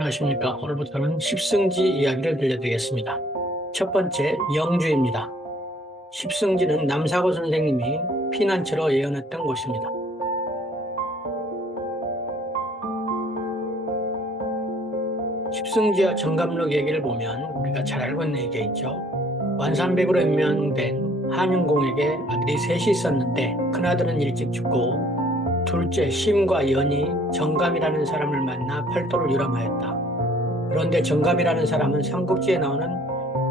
안녕하십니까. 오늘부터는 십승지 이야기를 들려드리겠습니다. 첫 번째, 영주입니다. 십승지는 남사고 선생님이 피난처로 예언했던 곳입니다. 십승지와 정감록 얘기를 보면 우리가 잘 알고 있는 얘기겠죠. 완산백으로 임명된 한윤공에게 아들이 셋이 있었는데 큰아들은 일찍 죽고 둘째 심과 연이 정감이라는 사람을 만나 팔도를 유람하였다. 그런데 정감이라는 사람은 삼국지에 나오는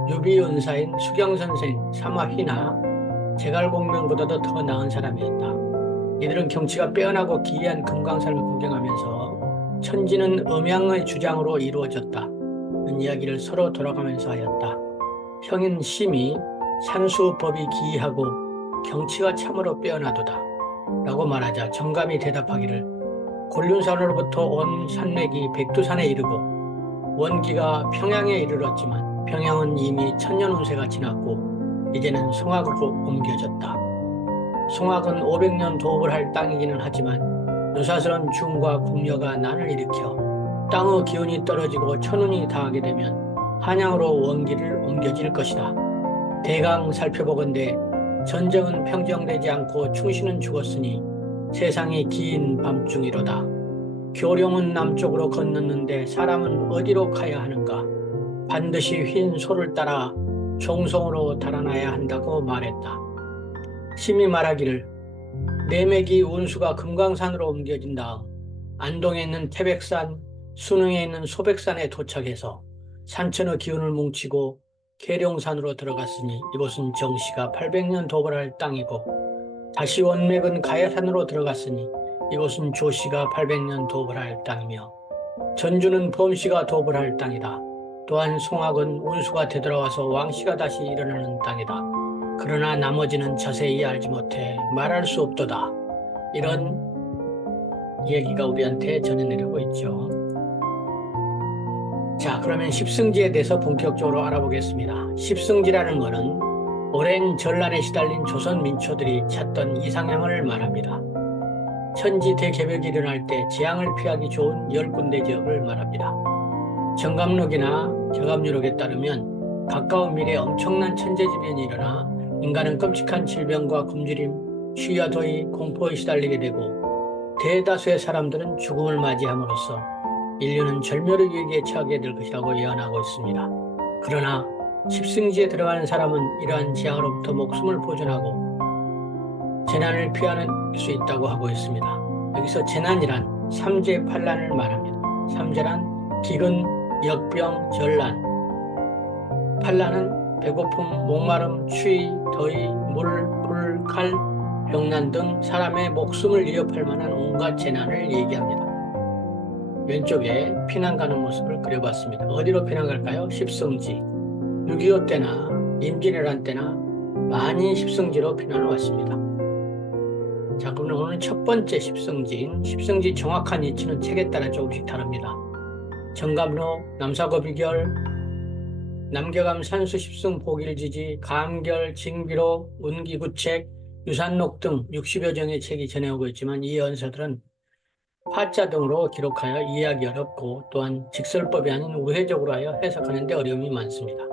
유비은사인 수경선생, 사마휘나 제갈공명보다도 더 나은 사람이었다. 이들은 경치가 빼어나고 기이한 금강산을 구경하면서 천지는 음양의 주장으로 이루어졌다는 이야기를 서로 돌아가면서 하였다. 형인 심이 산수법이 기이하고 경치가 참으로 빼어나도다 라고 말하자 정감이 대답하기를 곤륜산으로부터 온 산맥이 백두산에 이르고 원기가 평양에 이르렀지만 평양은 이미 천년운세가 지났고 이제는 송악으로 옮겨졌다. 송악은 500년 도읍을 할 땅이기는 하지만 요사스런 중과 궁녀가 난을 일으켜 땅의 기운이 떨어지고 천운이 다하게 되면 한양으로 원기를 옮겨질 것이다. 대강 살펴보건대 전쟁은 평정되지 않고 충신은 죽었으니 세상이 긴 밤중이로다. 교룡은 남쪽으로 건넜는데 사람은 어디로 가야 하는가? 반드시 휜 소를 따라 종송으로 달아나야 한다고 말했다. 심이 말하기를 내맥이 운수가 금강산으로 옮겨진 다음 안동에 있는 태백산, 순흥에 있는 소백산에 도착해서 산천의 기운을 뭉치고 계룡산으로 들어갔으니 이곳은 정씨가 800년 도벌할 땅이고 다시 원맥은 가야산으로 들어갔으니 이곳은 조씨가 800년 도벌할 땅이며 전주는 범씨가 도벌할 땅이다. 또한 송악은 운수가 되돌아와서 왕씨가 다시 일어나는 땅이다. 그러나 나머지는 자세히 알지 못해 말할 수 없도다. 이런 얘기가 우리한테 전해내려고 있죠. 자, 그러면 십승지에 대해서 본격적으로 알아보겠습니다. 십승지라는 것은 오랜 전란에 시달린 조선 민초들이 찾던 이상향을 말합니다. 천지 대개벽이 일어날 때 재앙을 피하기 좋은 10군데 지역을 말합니다. 정감록이나 저감유록에 따르면 가까운 미래에 엄청난 천재지변이 일어나 인간은 끔찍한 질병과 굶주림, 쉬와 더위, 공포에 시달리게 되고 대다수의 사람들은 죽음을 맞이함으로써 인류는 절멸의 위기에 처하게 될 것이라고 예언하고 있습니다. 그러나 십승지에 들어가는 사람은 이러한 재앙으로부터 목숨을 보존하고 재난을 피할 수 있다고 하고 있습니다. 여기서 재난이란 삼재팔란을 말합니다. 삼재란 기근, 역병, 전란, 팔란은 배고픔, 목마름, 추위, 더위, 물, 불, 칼, 병난 등 사람의 목숨을 위협할 만한 온갖 재난을 얘기합니다. 왼쪽에 피난 가는 모습을 그려봤습니다. 어디로 피난 갈까요? 십승지. 6.25 때나 임진왜란 때나 많이 십승지로 피난을 왔습니다. 자, 그럼 오늘 첫 번째 십승지인 십승지 정확한 위치는 책에 따라 조금씩 다릅니다. 정감록, 남사고 비결, 남겨감 산수 십승 보길지지, 감결, 징비록, 운기구책, 유산록 등 60여 종의 책이 전해오고 있지만 이 연서들은 파자 등으로 기록하여 이해하기 어렵고 또한 직설법이 아닌 우회적으로 하여 해석하는 데 어려움이 많습니다.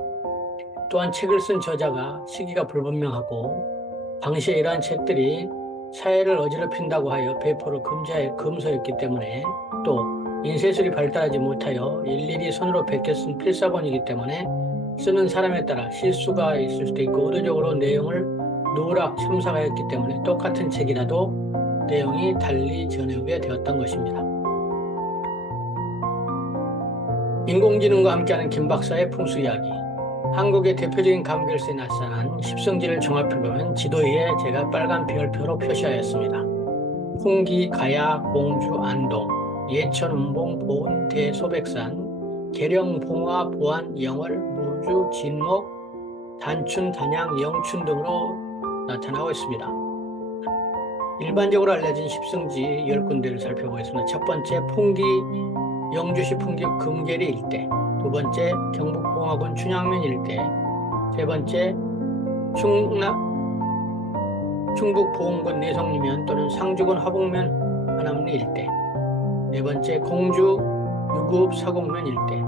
또한 책을 쓴 저자가 시기가 불분명하고 당시에 이러한 책들이 사회를 어지럽힌다고 하여 배포를 금지하여 금서였기 때문에 또 인쇄술이 발달하지 못하여 일일이 손으로 베껴 쓴 필사본이기 때문에 쓰는 사람에 따라 실수가 있을 수도 있고 의도적으로 내용을 누락 첨삭하였기 때문에 똑같은 책이라도 내용이 달리 전해오게 되었던 것입니다. 인공지능과 함께하는 김 박사의 풍수 이야기. 한국의 대표적인 감별소에 나타난 십승지를 종합해보면 지도 위에 제가 빨간 별표로 표시하였습니다. 홍기, 가야, 공주, 안동, 예천, 운봉, 보은, 대소백산, 계령, 봉화, 보안, 영월, 무주, 진목, 단춘, 단양, 영춘 등으로 나타나고 있습니다. 일반적으로 알려진 십승지 10군데를 살펴보겠습니다. 첫 번째, 풍기, 영주시 풍기 금계리 일대. 두 번째, 경북 봉화군 춘향면 일대. 세 번째, 충북 보은군 내성리면 또는 상주군 화북면 하남리 일대. 네 번째, 공주 유급 서곡면 일대.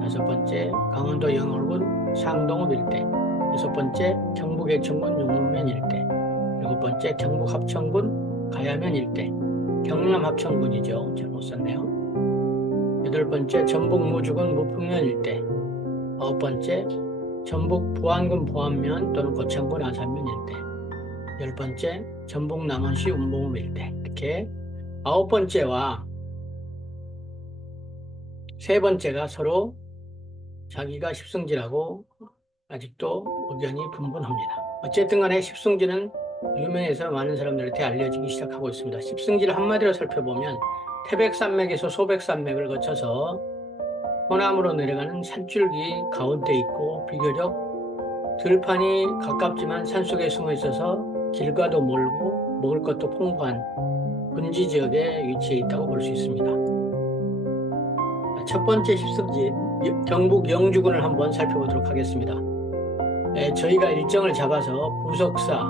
다섯 번째, 강원도 영월군 상동읍 일대. 여섯 번째, 경북 애천군 용문면 일대. 일곱 번째, 경북 합천군 가야면 일대. 경남 합천군이죠. 잘못 썼네요. 여덟 번째, 전북 무주군 무풍면 일대. 아홉 번째, 전북 부안군 보안면 또는 고창군 아산면 일대. 열 번째, 전북 남원시 운봉읍 일대. 이렇게 아홉 번째와 세 번째가 서로 자기가 십승지라고 아직도 의견이 분분합니다. 어쨌든 간에 십승지는 유명해서 많은 사람들한테 알려지기 시작하고 있습니다. 십승지를 한마디로 살펴보면 태백산맥에서 소백산맥을 거쳐서 호남으로 내려가는 산줄기 가운데 있고 비교적 들판이 가깝지만 산속에 숨어 있어서 길과도 멀고 먹을 것도 풍부한 분지 지역에 위치해 있다고 볼 수 있습니다. 첫 번째 십승지 경북 영주군을 한번 살펴보도록 하겠습니다. 저희가 일정을 잡아서 부석사,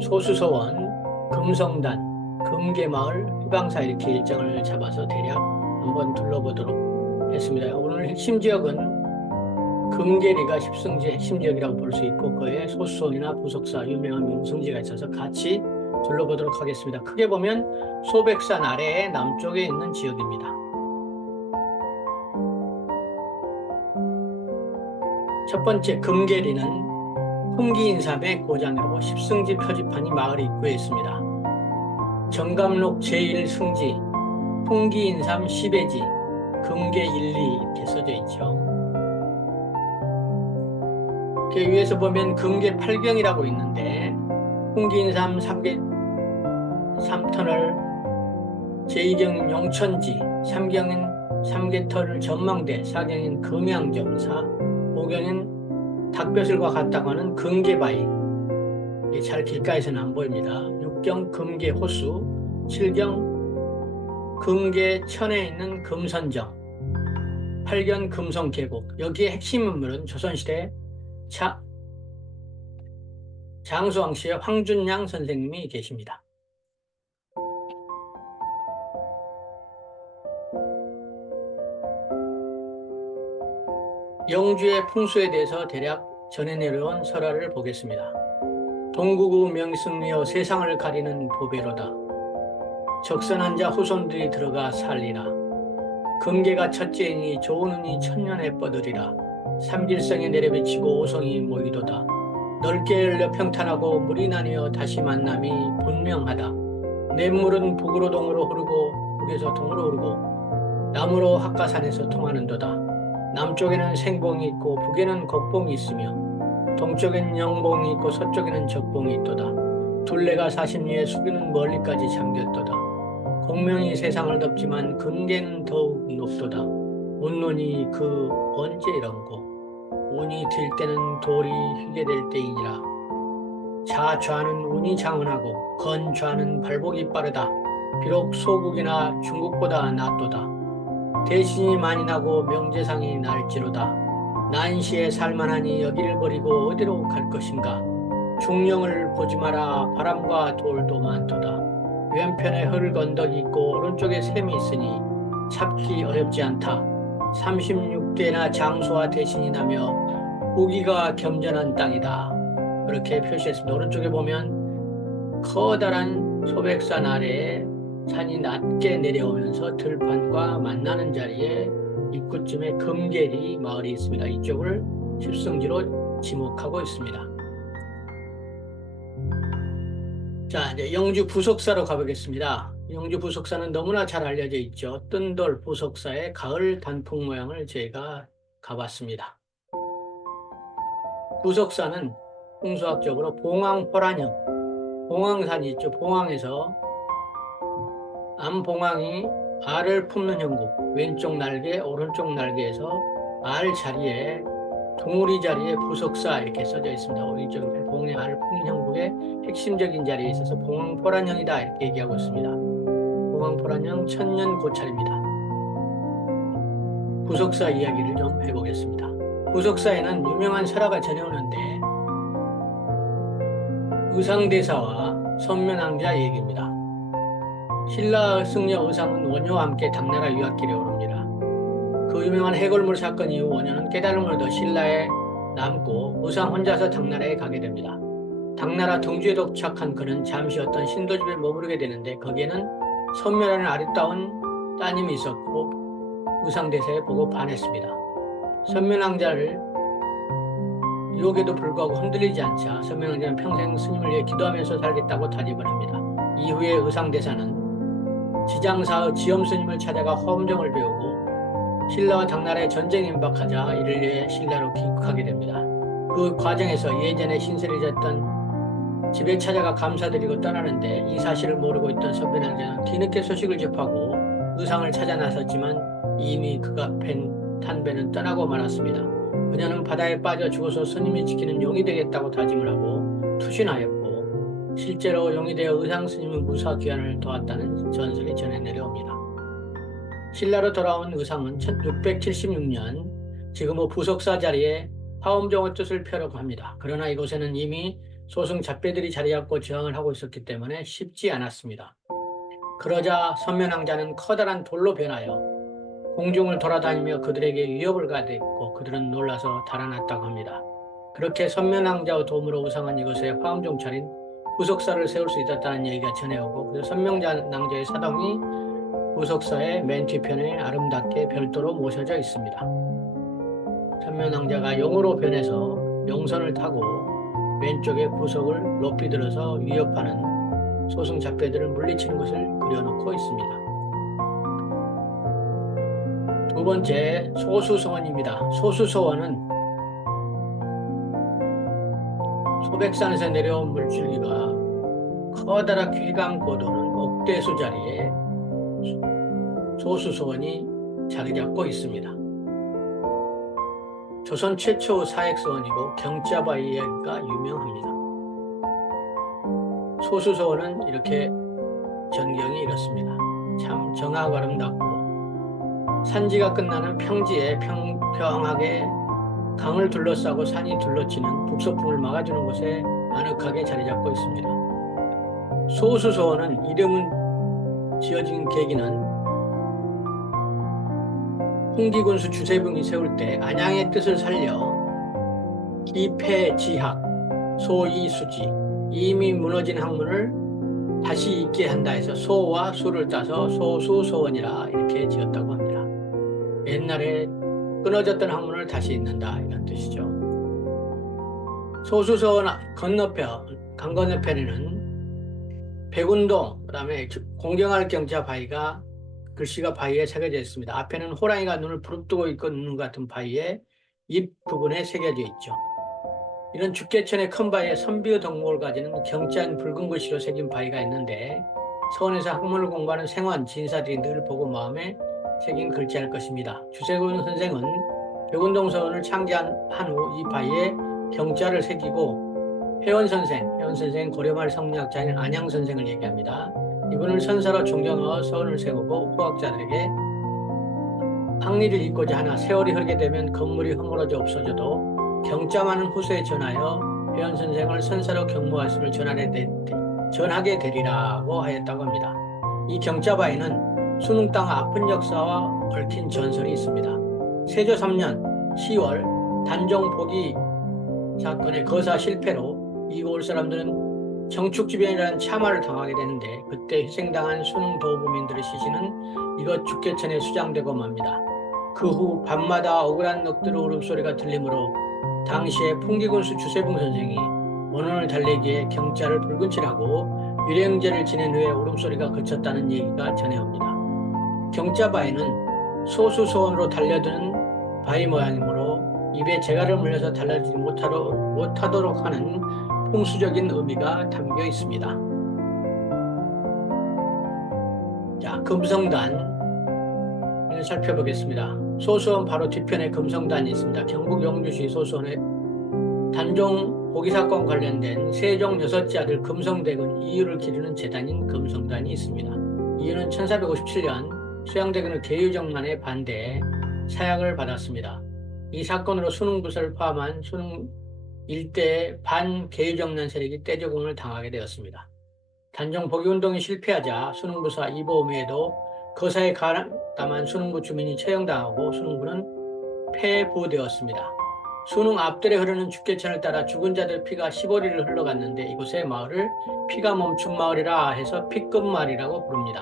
소수서원, 금성단, 금계마을, 희방사 이렇게 일정을 잡아서 대략 한번 둘러보도록 했습니다. 오늘 핵심 지역은 금계리가 십승지의 핵심 지역이라고 볼 수 있고 그에 소수원이나 부석사, 유명한 명승지가 있어서 같이 둘러보도록 하겠습니다. 크게 보면 소백산 아래에 남쪽에 있는 지역입니다. 첫 번째 금계리는 풍기인삼의 고장이라고 십승지 표지판이 마을 입구에 있습니다. 정감록 제1승지, 풍기인삼 10회지, 금계 1, 2 이렇게 써져 있죠. 이렇게 위에서 보면 금계 8경이라고 있는데 풍기인삼 3터널, 제2경인 용천지, 3경인 삼계터널 전망대, 4경인 금양정사, 5경인 닭벼슬과 같다고 하는 금계바위. 잘 길가에서는 안 보입니다. 6경 금계 호수, 7경 금계 천에 있는 금선정, 8경 금성 계곡. 여기에 핵심 인물은 조선시대 장수왕씨의 황준양 선생님이 계십니다. 영주의 풍수에 대해서 대략 전해 내려온 설화를 보겠습니다. 동국의 명승리여 세상을 가리는 보배로다. 적선한 자 후손들이 들어가 살리라. 금계가 첫째이니 좋으니 천년에 뻗으리라. 삼길성에 내려비치고 오성이 모이도다. 넓게 열려 평탄하고 물이 나뉘어 다시 만남이 분명하다. 냇물은 북으로 동으로 흐르고 북에서 동으로 흐르고 남으로 학가산에서 통하는도다. 남쪽에는 생봉이 있고 북에는 곡봉이 있으며 동쪽에는 영봉이 있고 서쪽에는 적봉이 있도다. 둘레가 40리에 수기는 멀리까지 잠겼도다. 공명이 세상을 덮지만 금계는 더욱 높도다. 운론이 그 언제 이런고 운이 들 때는 돌이 휘게 될 때이니라. 자좌는 운이 장원하고 건좌는 발복이 빠르다. 비록 소국이나 중국보다 낫도다. 대신이 많이 나고 명재상이 날지로다. 난시에 살만하니 여기를 버리고 어디로 갈 것인가. 중령을 보지 마라. 바람과 돌도 많도다. 왼편에 흙 언덕이 있고 오른쪽에 샘이 있으니 찾기 어렵지 않다. 36개나 장수와 대신이 나며 우기가 겸전한 땅이다. 그렇게 표시했습니다. 오른쪽에 보면 커다란 소백산 아래에 산이 낮게 내려오면서 들판과 만나는 자리에 입구쯤에 금계리 마을이 있습니다. 이쪽을 십승지로 지목하고 있습니다. 자, 이제 영주 부석사로 가보겠습니다. 영주 부석사는 너무나 잘 알려져 있죠. 뜬돌 부석사의 가을 단풍 모양을 저희가 가봤습니다. 부석사는 풍수학적으로 봉황호란형, 봉황산이 있죠. 봉황에서 암봉황이 알을 품는 형국, 왼쪽 날개, 오른쪽 날개에서 알 자리에 동우리 자리에 부석사 이렇게 써져 있습니다. 이쪽에 봉의 알을 품는 형국의 핵심적인 자리에 있어서 봉황포란형이다 이렇게 얘기하고 있습니다. 봉황포란형 천년 고찰입니다. 부석사 이야기를 좀 해보겠습니다. 부석사에는 유명한 설화가 전해오는데 의상대사와 선면왕자 얘기입니다. 신라 승려 의상은 원효와 함께 당나라 유학길에 오릅니다. 그 유명한 해골물 사건 이후 원효는 깨달음을 얻어 신라에 남고 의상 혼자서 당나라에 가게 됩니다. 당나라 등주에 도착한 그는 잠시 어떤 신도집에 머무르게 되는데 거기에는 선묘라는 아리따운 따님이 있었고 의상대사에 보고 반했습니다. 선묘낭자를 유혹에도 불구하고 흔들리지 않자 선묘낭자는 평생 스님을 위해 기도하면서 살겠다고 다짐을 합니다. 이후에 의상대사는 지장사의 지엄스님을 찾아가 화엄정을 배우고 신라와 당나라의 전쟁에 임박하자 이를 위해 신라로 귀국하게 됩니다. 그 과정에서 예전에 신세를 졌던 집에 찾아가 감사드리고 떠나는데 이 사실을 모르고 있던 선묘낭자는 뒤늦게 소식을 접하고 의상을 찾아 나섰지만 이미 그가 탄 배는 떠나고 말았습니다. 그녀는 바다에 빠져 죽어서 스님이 지키는 용이 되겠다고 다짐을 하고 투신하였고 실제로 용이 되어 의상 스님의 무사 귀환을 도왔다는 전설이 전해 내려옵니다. 신라로 돌아온 의상은 1676년 지금의 부속사 자리에 화엄정의 뜻을 펴려고 합니다. 그러나 이곳에는 이미 소승 잡배들이 자리 잡고 저항을 하고 있었기 때문에 쉽지 않았습니다. 그러자 선묘낭자는 커다란 돌로 변하여 공중을 돌아다니며 그들에게 위협을 가했고 그들은 놀라서 달아났다고 합니다. 그렇게 선묘낭자의 도움으로 의상은 이곳에 화엄정 차린 부속사를 세울 수 있었다는 얘기가 전해오고 그래서 선묘낭자의 사당이 부속사의 맨 뒤편에 아름답게 별도로 모셔져 있습니다. 선묘낭자가 용으로 변해서 용선을 타고 왼쪽에 부석을 높이 들어서 위협하는 소승 잡배들을 물리치는 것을 그려놓고 있습니다. 두 번째, 소수소원입니다. 소수소원은 소백산에서 내려온 물줄기가 커다랗게 휘감고 도는 옥대수 자리에 소수소원이 자리 잡고 있습니다. 조선 최초의 사액소원이고 경자바위가 유명합니다. 소수소원은 이렇게 전경이 이렇습니다. 참 정하고 아름답고 산지가 끝나는 평지에 평평하게 강을 둘러싸고 산이 둘러치는 북서풍을 막아주는 곳에 아늑하게 자리 잡고 있습니다. 소수소원은 이름은 지어진 계기는 홍기군수 주세붕이 세울 때 안양의 뜻을 살려 기패지학, 소이수지, 이미 무너진 학문을 다시 있게 한다 해서 소와 수를 따서 소수소원이라 이렇게 지었다고 합니다. 옛날에 끊어졌던 학문을 다시 잇는다 이런 뜻이죠. 소수소원 강 건너편에는 백운동, 그 다음에 공경할 경자 바위가 글씨가 바위에 새겨져 있습니다. 앞에는 호랑이가 눈을 부릅뜨고 있고 있는 것 같은 바위에 입 부분에 새겨져 있죠. 이런 죽개천의 큰 바위에 선비의 덕목을 가지는 경자인 붉은 글씨로 새긴 바위가 있는데 서원에서 학문을 공부하는 생원, 진사들이 늘 보고 마음에 새긴 글자일 것입니다. 주세군 선생은 백운동 서원을 창제한 후 이 바위에 경자를 새기고 혜원 선생 고려말 성리학자인 안양 선생을 얘기합니다. 이분을 선사로 존경하여 서원을 세우고 후학자들에게 학리를 잇고자 하나 세월이 흐르게 되면 건물이 허물어져 없어져도 경자만은 후세에 전하여 혜원 선생을 선사로 경무하심을 전하게 되리라고 하였다고 합니다. 이 경자바위는 수능 땅 아픈 역사와 얽힌 전설이 있습니다. 세조 3년 10월 단종 포기 사건의 거사 실패로 이곳 사람들은 정축지변이라는 참화를 당하게 되는데 그때 희생당한 수능 도부민들의 시신은 이것 죽개천에 수장되고 맙니다. 그 후 밤마다 억울한 넋들의 울음소리가 들리므로 당시에 풍기군수 주세붕 선생이 원혼을 달래기에 경자를 붉은 칠하고 유령제를 지낸 후에 울음소리가 그쳤다는 얘기가 전해옵니다. 경자바위는 소수소원으로 달려드는 바위 모양이므로 입에 재갈을 물려서 달라지지 못하도록 하는 풍수적인 의미가 담겨 있습니다. 자, 금성단을 살펴보겠습니다. 소수원 바로 뒤편에 금성단이 있습니다. 경북 영주시 소수원에 단종 보기사건 관련된 세종 여섯째 아들 금성대군 이유를 기리는 재단인 금성단이 있습니다. 이유는 1457년 수양대군의 계유정난에 반대해 사약을 받았습니다. 이 사건으로 수능부서를 포함한 수능 일대의 반계유정난 세력이 떼조공을 당하게 되었습니다. 단종 복위운동이 실패하자 수능부사 이보험 외에도 거사에 가담한 수능부 주민이 처형당하고 수능부는 폐부되었습니다. 수능 앞들에 흐르는 죽개천을 따라 죽은 자들 피가 15리를 흘러갔는데 이곳의 마을을 피가 멈춘 마을이라 해서 피끝마을이라고 부릅니다.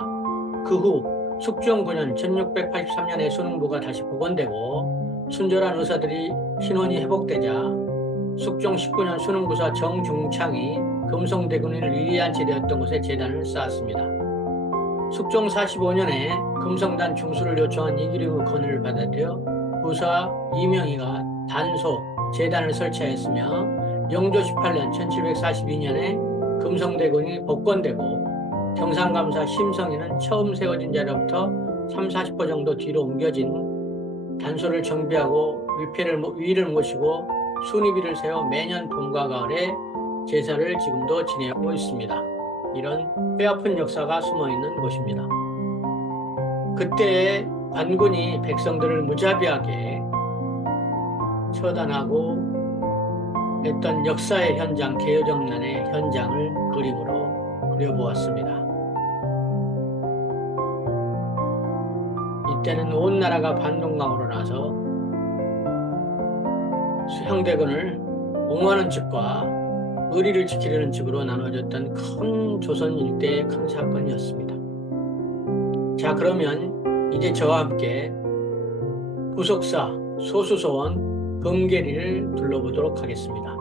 그 후 숙종 9년 1683년에 수능부가 다시 복원되고 순절한 의사들이 신원이 회복되자 숙종 19년 수능부사 정중창이 금성대군을 위리안치 되었던 곳에 제단을 쌓았습니다. 숙종 45년에 금성단 중수를 요청한 이기룡의 건의를 받아들여 부사 이명희가 단소 제단을 설치하였으며 영조 18년 1742년에 금성대군이 복권되고 경상감사 심성희는 처음 세워진 자리로부터 30~40호 정도 뒤로 옮겨진 단소를 정비하고 위를 모시고 순위비를 세워 매년 봄과 가을에 제사를 지금도 지내고 있습니다. 이런 뼈아픈 역사가 숨어있는 곳입니다. 그때의 관군이 백성들을 무자비하게 처단하고 했던 역사의 현장, 개요정난의 현장을 그림으로 그려보았습니다. 이때는 온 나라가 반동강으로 나서 수형대군을 옹호하는 측과 의리를 지키려는 측으로 나눠졌던 큰 조선 일대의 큰 사건이었습니다. 자, 그러면 이제 저와 함께 부속사 소수소원 금계리를 둘러보도록 하겠습니다.